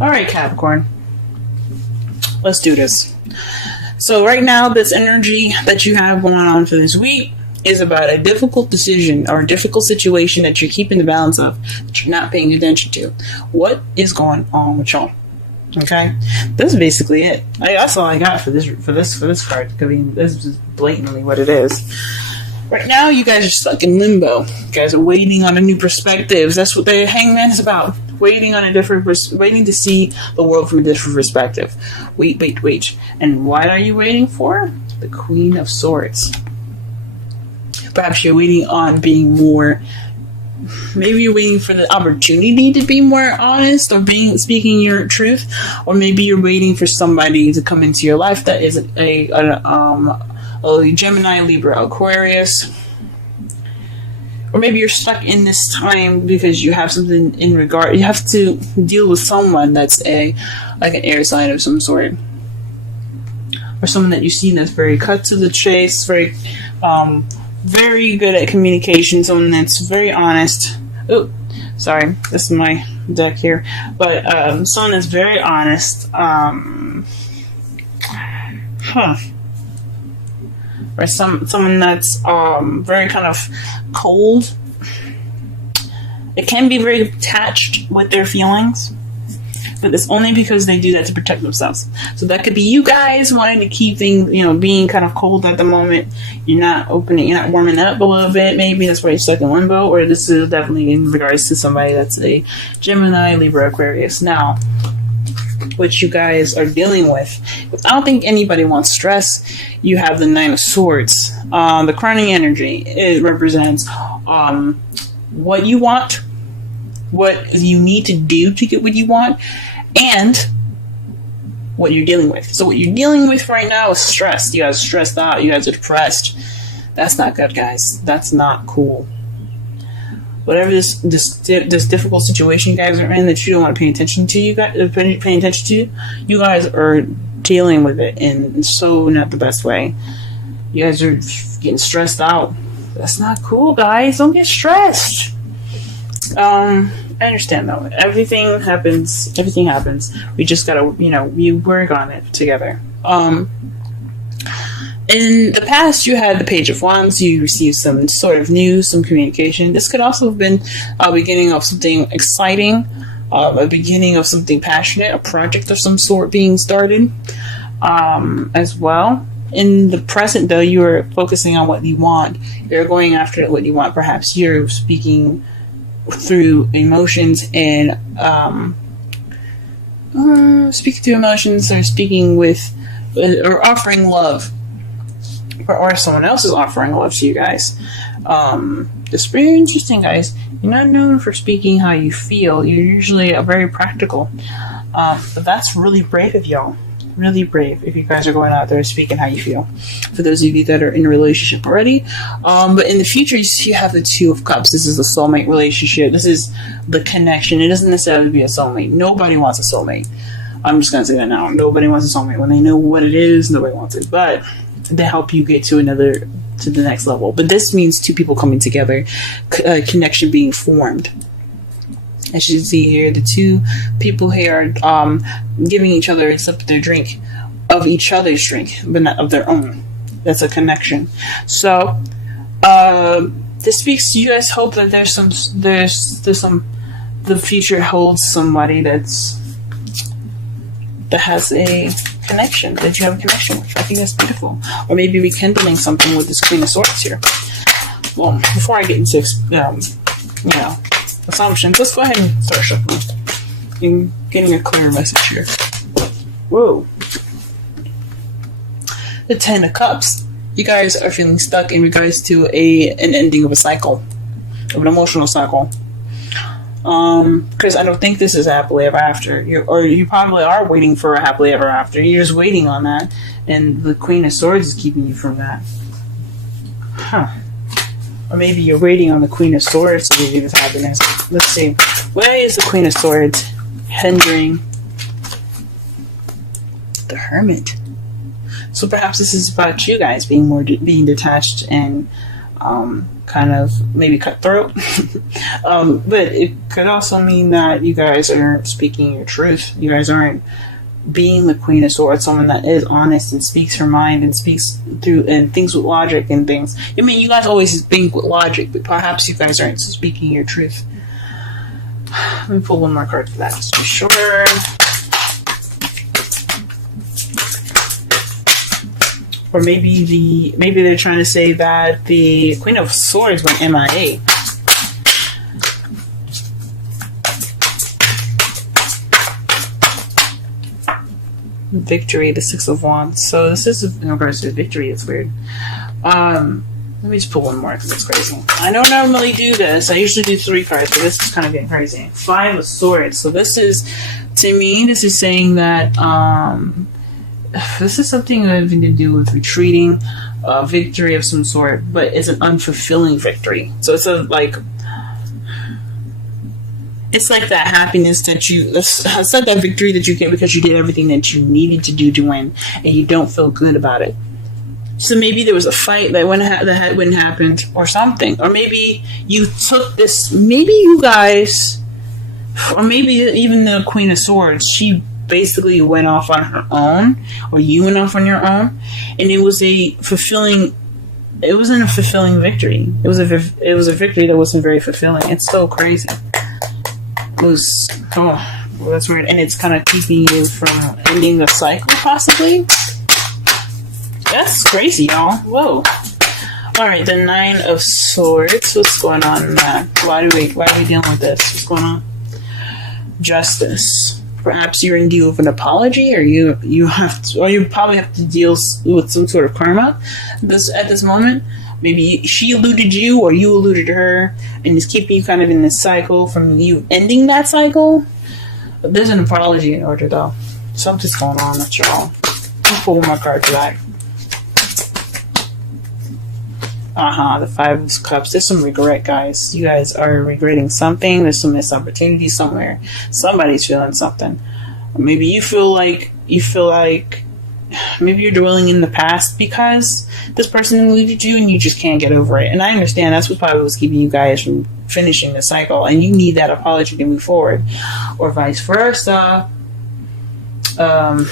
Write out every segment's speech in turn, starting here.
Alright, Capricorn. Let's do this. So right now, this energy that you have going on for this week is about a difficult decision or a difficult situation that you're keeping the balance of, that you're not paying attention to. What is going on with y'all? Okay, this is basically it. That's all I got for this card. I mean, this is blatantly what it is. Right now, you guys are stuck in limbo. You guys are waiting on a new perspective. That's what the Hangman is about. Waiting to see the world from a different perspective. Wait. And what are you waiting for? The Queen of Swords. Perhaps you're waiting on being more. Maybe you're waiting for the opportunity to be more honest or speaking your truth, or maybe you're waiting for somebody to come into your life that is a Gemini, Libra, Aquarius. Or maybe you're stuck in this time because you have something you have to deal with someone that's like an air sign of some sort. Or someone that you've seen that's very cut to the chase, very good at communication, someone that's very honest. Oh, sorry, this is my deck here. But someone that's very honest. Or someone that's very kind of cold. It can be very attached with their feelings, but it's only because they do that to protect themselves. So that could be you guys wanting to keep things, being kind of cold at the moment. You're not warming up a little bit. Maybe that's why you're stuck in limbo. Or this is definitely in regards to somebody that's a Gemini, Libra, Aquarius. Now, what you guys are dealing with. I don't think anybody wants stress. You have the Nine of Swords. The crowning energy, it represents what you want, what you need to do to get what you want, and what you're dealing with. So what you're dealing with right now is stress. You guys are stressed out. You guys are depressed. That's not good, guys. That's not cool. Whatever this difficult situation you guys are in that you don't want to pay attention to, you guys are dealing with it in so not the best way. You guys are getting stressed out. That's not cool, guys. Don't get stressed. I understand though. Everything happens. We just gotta, we work on it together. In the past, you had the Page of Wands. You received some sort of news, some communication. This could also have been a beginning of something exciting, a beginning of something passionate, a project of some sort being started as well. In the present, though, you are focusing on what you want. You're going after what you want. Perhaps you're speaking through emotions and speaking with or offering love. Or someone else is offering love to you guys. It's very interesting, guys. You're not known for speaking how you feel. You're usually very practical. But that's really brave of y'all. Really brave if you guys are going out there speaking how you feel. For those of you that are in a relationship already. But in the future, you have the Two of Cups. This is a soulmate relationship. This is the connection. It doesn't necessarily be a soulmate. Nobody wants a soulmate. I'm just going to say that now. Nobody wants a soulmate. When they know what it is, nobody wants it. But to help you get to the next level. But this means two people coming together, connection being formed. As you can see here, the two people here are giving each other a sip of their drink, of each other's drink, but not of their own. That's a connection. So this speaks to you guys. Hope that there's some the future holds somebody that has a connection, that you have a connection with. I think that's beautiful. Or maybe rekindling something with this Queen of Swords here. Well, before I get into assumptions, let's go ahead and start shuffling and getting a clearer message here. Whoa. The Ten of Cups. You guys are feeling stuck in regards to an ending of a cycle, of an emotional cycle. Because I don't think this is a happily ever after. You probably are waiting for a happily ever after. You're just waiting on that, and the Queen of Swords is keeping you from that. Or maybe you're waiting on the Queen of Swords to give you this happiness. Let's see. Where is the Queen of Swords hindering the Hermit? So perhaps this is about you guys being detached and kind kind of maybe cutthroat. But it could also mean that you guys aren't speaking your truth. You guys aren't being the Queen of Swords, someone that is honest and speaks her mind and speaks through and thinks with logic and things. I mean, you guys always think with logic, but perhaps you guys aren't speaking your truth. Let me pull one more card for that, just to be sure. Or maybe they're trying to say that the Queen of Swords went MIA. Victory, the Six of Wands. So this is in regards to victory. It's weird. Let me just pull one more because it's crazy. I don't normally do this. I usually do 3 cards, but this is kind of getting crazy. 5 of Swords. So this is, to me, this is saying that this is something having to do with retreating, victory of some sort, but it's an unfulfilling victory. So it's it's like that happiness that it's like that victory that you get because you did everything that you needed to do to win, and you don't feel good about it. So maybe there was a fight that wouldn't happen, or something, or maybe you took this. Maybe you guys, or maybe even the Queen of Swords, she basically went off on her own, or you went off on your own, and it wasn't a fulfilling victory. It was a victory that wasn't very fulfilling. It's so crazy. That's weird, and it's kind of keeping you from ending the cycle, possibly. That's crazy, y'all. Whoa. Alright, the 9 of Swords. What's going on in that? Why are we dealing with this? What's going on? Justice. Perhaps you're in deal with an apology, or you probably have to deal with some sort of karma at this moment. Maybe she eluded you, or you eluded her, and it's keeping you kind of in this cycle from you ending that cycle. But there's an apology in order, though. Something's going on, that's all. I'll pull one more card for that. The 5 of Cups. There's some regret, guys. You guys are regretting something. There's some missed opportunity somewhere. Somebody's feeling something. Or maybe you feel like maybe you're dwelling in the past because this person eluded you and you just can't get over it. And I understand that's what probably was keeping you guys from finishing the cycle, and you need that apology to move forward, or vice versa. That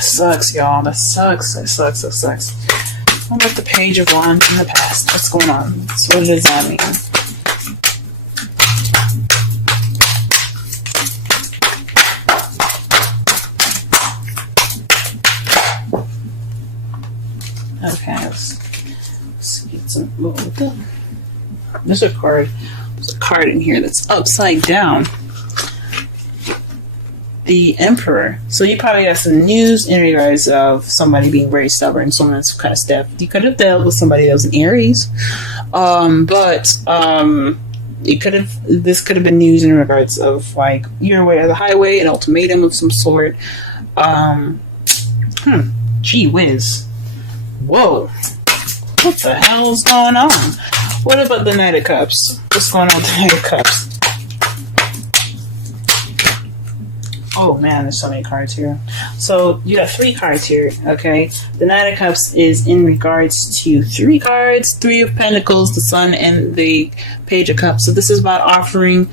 sucks, y'all. That sucks. What about the Page of Wands in the past? What's going on? So what does that mean? Okay, let's get some. There's a card in here that's upside down. The Emperor. So you probably got some news in regards of somebody being very stubborn, someone that's kind of stiff. You could have dealt with somebody that was an Aries, but this could have been news in regards of like your way or the highway, an ultimatum of some sort. Gee whiz. Whoa. What the hell is going on? What about the Knight of Cups? What's going on with the Knight of Cups? Oh man, there's so many cards here. So you got 3 cards here, okay? The Knight of Cups is in regards to 3 cards, 3 of Pentacles, the Sun, and the Page of Cups. So this is about offering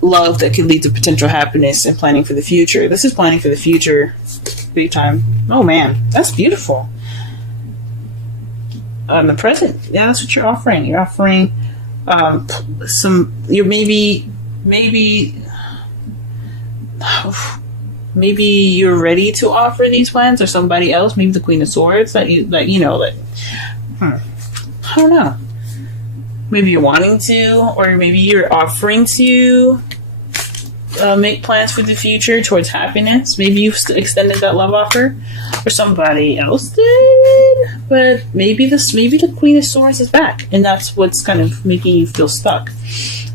love that could lead to potential happiness and planning for the future. This is planning for the future big time. Oh man, that's beautiful. The present, yeah, that's what you're offering. You're offering maybe you're ready to offer these plans, or somebody else, maybe the Queen of Swords I don't know. Maybe you're wanting to, or maybe you're offering to make plans for the future towards happiness. Maybe you've extended that love offer, or somebody else did. But maybe the Queen of Swords is back, and that's what's kind of making you feel stuck.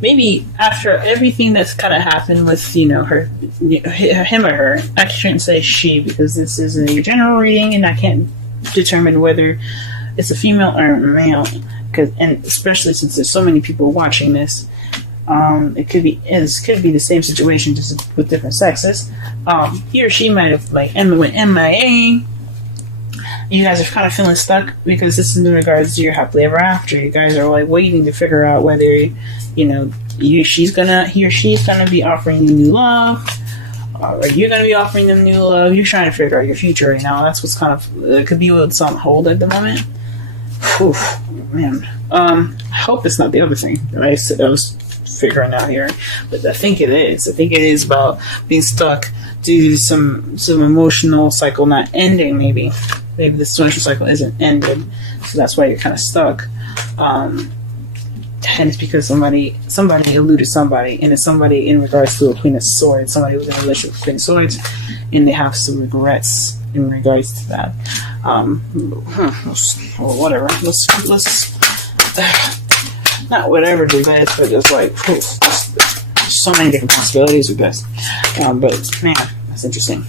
Maybe after everything that's kind of happened with, him or her. I shouldn't say she, because this is a general reading, and I can't determine whether it's a female or a male. And especially since there's so many people watching this, it could be the same situation, just with different sexes. He or she might have went MIA, you guys are kind of feeling stuck because this is in regards to your happily ever after. You guys are like waiting to figure out whether, you know, he or she's gonna be offering you new love, or you're gonna be offering them new love. You're trying to figure out your future right now. That's what's kind of it could be what's on hold at the moment. Whew, man. I hope it's not the other thing that I said I was figuring out here, but I think it is. I think it is about being stuck due to some emotional cycle not ending. Maybe this emotional cycle isn't ended, so that's why you're kind of stuck. And it's because somebody eluded somebody, and it's somebody in regards to a Queen of Swords. Somebody was in a relationship with Queen of Swords, and they have some regrets in regards to that. Whatever. Let's not whatever regrets, but just like there's so many different possibilities with this. But man, that's interesting.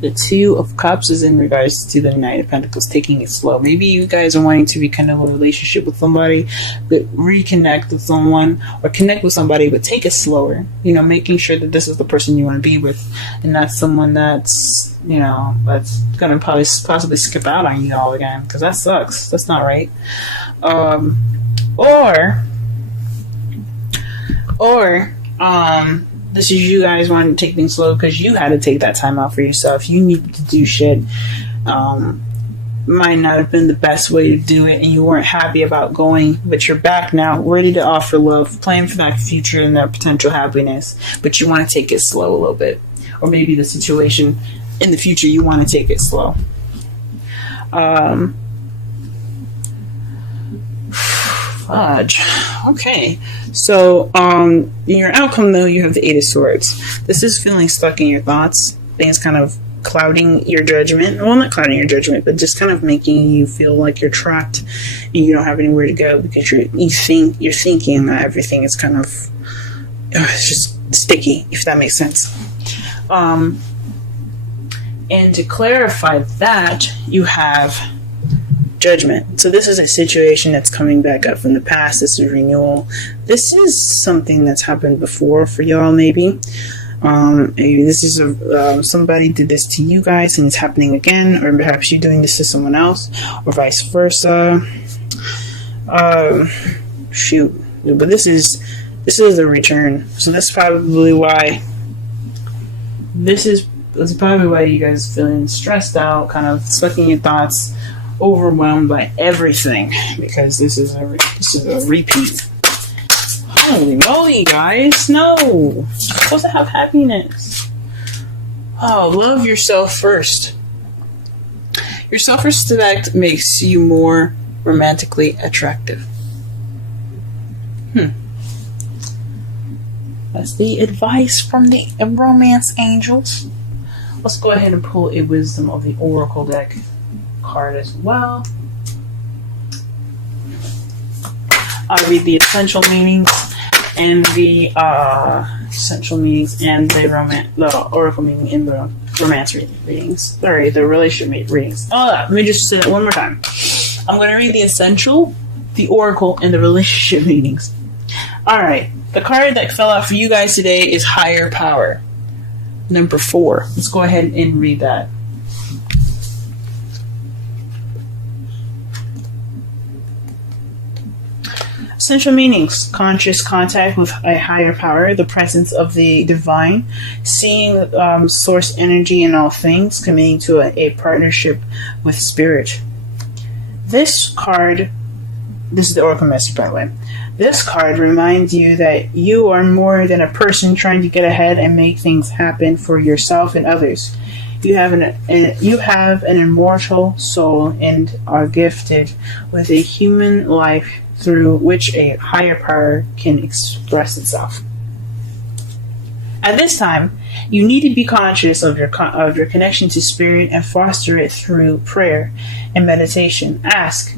The Two of Cups is in regards to the Knight of Pentacles, taking it slow. Maybe you guys are wanting to rekindle a relationship with somebody, but reconnect with someone, or connect with somebody, but take it slower. You know, making sure that this is the person you want to be with, and not someone that's, you know, that's gonna possibly skip out on you all again, because that sucks. That's not right. This is you guys wanting to take things slow because you had to take that time out for yourself. You needed to do shit. Might not have been the best way to do it, and you weren't happy about going, but you're back now, ready to offer love, planning for that future and that potential happiness, but you want to take it slow a little bit. Or maybe the situation in the future, you want to take it slow. Fudge. Okay. So, in your outcome, though, you have the Eight of Swords. This is feeling stuck in your thoughts. Things kind of clouding your judgment. Well, not clouding your judgment, but just kind of making you feel like you're trapped and you don't have anywhere to go because you're thinking that everything is kind of it's just sticky, if that makes sense. And to clarify that, you have Judgment. So this is a situation that's coming back up from the past. This is renewal. This is something that's happened before for y'all, maybe. Maybe this is somebody did this to you guys and it's happening again, or perhaps you're doing this to someone else, or vice versa. Shoot. But this is a return. So that's probably why that's probably why you guys feeling stressed out, kind of stuck in your thoughts, overwhelmed by everything, because this is a repeat. Holy moly, guys! No, you're supposed to have happiness. Oh, love yourself first. Your self-respect makes you more romantically attractive. That's the advice from the romance angels. Let's go ahead and pull a Wisdom of the Oracle deck card as well. I'll read the essential meanings and the the oracle meaning in the romance readings. Sorry, the relationship readings. Let me just say that one more time. I'm going to read the essential, the oracle, and the relationship meanings. Alright, the card that fell out for you guys today is Higher Power. Number 4. Let's go ahead and read that. Essential meanings: conscious contact with a higher power, the presence of the divine, seeing source energy in all things, committing to a partnership with spirit. This is the Oracle message, by the way. This card reminds you that you are more than a person trying to get ahead and make things happen for yourself and others. You have an immortal soul and are gifted with a human life through which a higher power can express itself. At this time, you need to be conscious of your connection to spirit and foster it through prayer and meditation. Ask,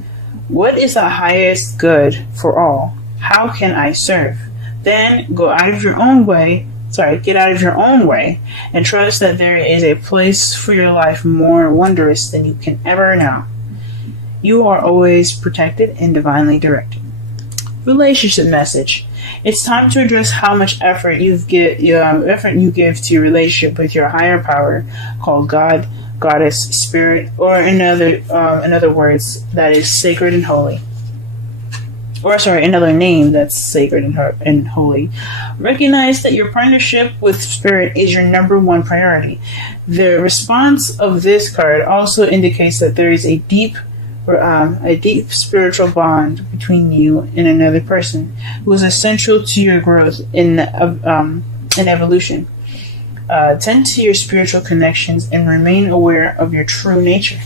what is the highest good for all? How can I serve? Then get out of your own way and trust that there is a place for your life more wondrous than you can ever know. You are always protected and divinely directed. Relationship message. It's time to address how much effort you give to your relationship with your higher power, called God, Goddess, Spirit, or in other words, that is sacred and holy. Or sorry, another name that's sacred and holy. Recognize that your partnership with Spirit is your number one priority. The response of this card also indicates that there is a deep spiritual bond between you and another person who is essential to your growth in evolution. Tend to your spiritual connections and remain aware of your true nature.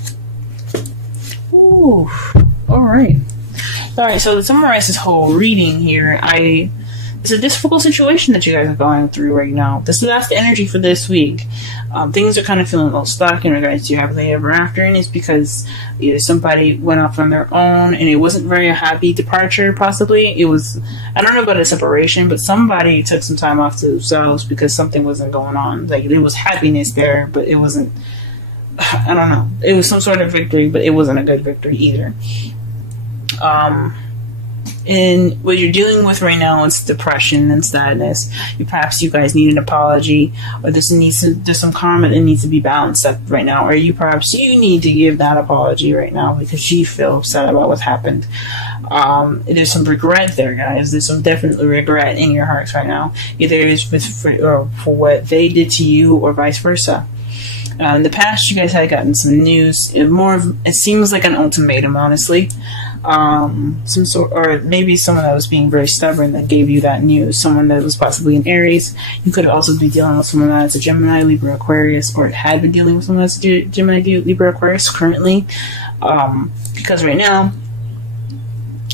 Ooh, all right. Alright, so to summarize this whole reading here, it's a difficult situation that you guys are going through right now. That's the energy for this week. Things are kind of feeling a little stuck in regards to your happily ever after, and it's because either somebody went off on their own and it wasn't very a happy departure, possibly. It was, I don't know about a separation, but somebody took some time off to themselves because something wasn't going on. Like, there was happiness there, but it wasn't, I don't know. It was some sort of victory, but it wasn't a good victory either. And what you're dealing with right now is depression and sadness. Perhaps you guys need an apology, or there's some karma that needs to be balanced up right now, or you need to give that apology right now because you feel upset about what's happened. There's some regret there, guys. There's some definitely regret in your hearts right now. Either it's for what they did to you, or vice versa. In the past, you guys had gotten some news. It seems like an ultimatum, honestly. Some sort, or maybe someone that was being very stubborn that gave you that news. Someone that was possibly an Aries. You could also be dealing with someone that's a Gemini, Libra, Aquarius, or had been dealing with someone that's a Gemini, Libra, Aquarius currently. Because right now,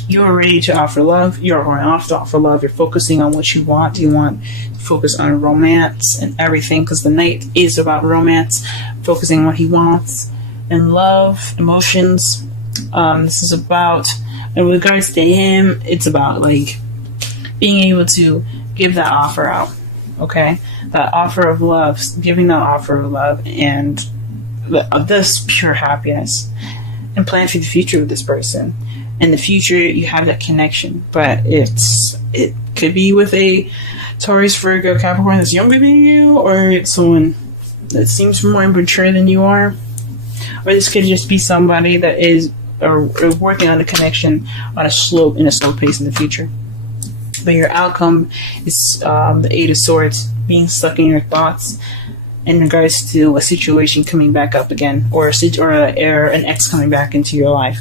you're ready to offer love. You're going off to offer love. You're focusing on what you want. You want to focus on romance and everything, because the Knight is about romance, focusing on what he wants, and love, emotions. This is about, in regards to him, it's about like being able to give that offer out. Okay, that offer of love, giving that offer of love, and this pure happiness, and plan for the future with this person. In the future, you have that connection, but it could be with a Taurus, Virgo, Capricorn that's younger than you, or it's someone that seems more immature than you are, or this could just be somebody that is working on a connection in a slow pace in the future. But your outcome is the Eight of Swords, being stuck in your thoughts in regards to a situation coming back up again, or an ex coming back into your life.